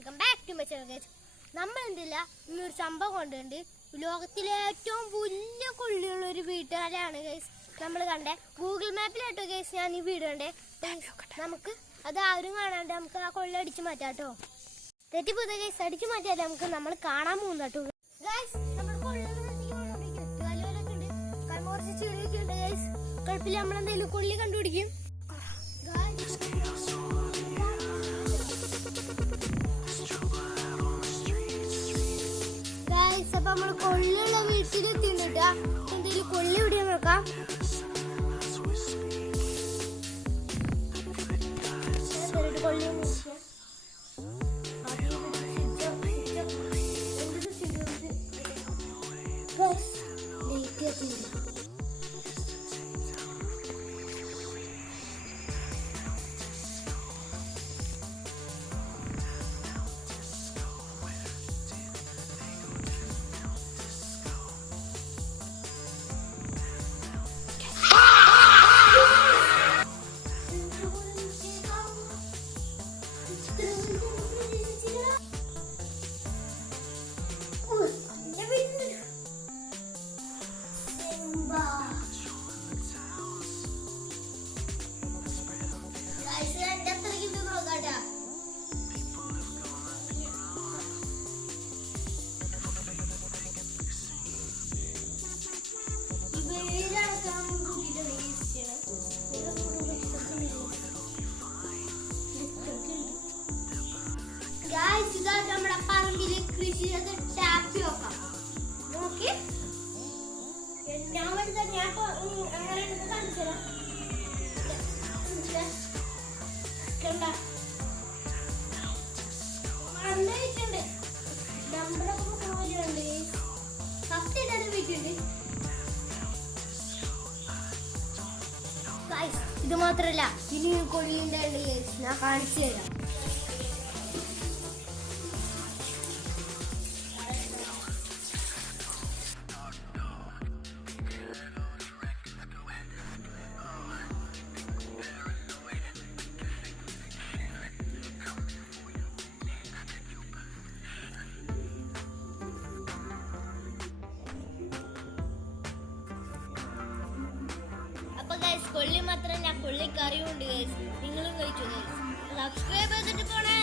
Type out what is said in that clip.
Welcome back to my channel guys. നമ്മൾ എന്തില്ല ഇന്നൊരു സംഭവം കൊണ്ടുണ്ട്. ലോകത്തിലെ ഏറ്റവും വലിയ കൊള്ളിയുള്ള ഒരു വീട്ടുകാരാണ് ഗൈസ് നമ്മൾ കണ്ടേ. ഗൂഗിൾ മാപ്പിലാട്ടോ ഗൈസ് ഞാൻ ഈ വീട് കണ്ടേ. നമുക്ക് അത് ആരും കാണാണ്ട് നമുക്ക് ആ കൊള്ളി അടിച്ചു മാറ്റാട്ടോ. തെറ്റിപ്പോതെ ഗൈസ്, അടിച്ചു മാറ്റാതെ നമുക്ക് നമ്മൾ കാണാൻ പോകുന്നട്ടോ ഗൈസ്. നമ്മുടെ കുഴപ്പമില്ല, നമ്മളെന്തെങ്കിലും കൊള്ളി കണ്ടുപിടിക്കും. അപ്പൊ നമ്മള് കൊള്ളിയുള്ള വീട്ടിലെത്തിട്ടാ എന്തെങ്കിലും കൊള്ളി ഇവിടെ നോക്കാം. കൊള്ളി ഇതാ നമ്മുടെ പറമ്പില് കൃഷി ചെയ്ത് ടാപ്പി വെക്കാം. നോക്കി ഞാൻ അങ്ങനെ കാണിച്ചു തരാം. മണ്ണയിട്ടുണ്ട്, നമ്മുടെ പോലെയുണ്ട്, സത്യമായിട്ട് വീട്ടുണ്ട്. ഇത് മാത്രല്ല, ഇനി കൊള്ളിന്റെ ഞാൻ കാണിച്ചു തരാം. കൊള്ളി മാത്രമല്ല, കൊള്ളി കറിയുണ്ട് ഗൈസ്. നിങ്ങളും കഴിച്ചു ഗൈസ്. സബ്സ്ക്രൈബ് ചെയ്തിട്ട് പോണേ.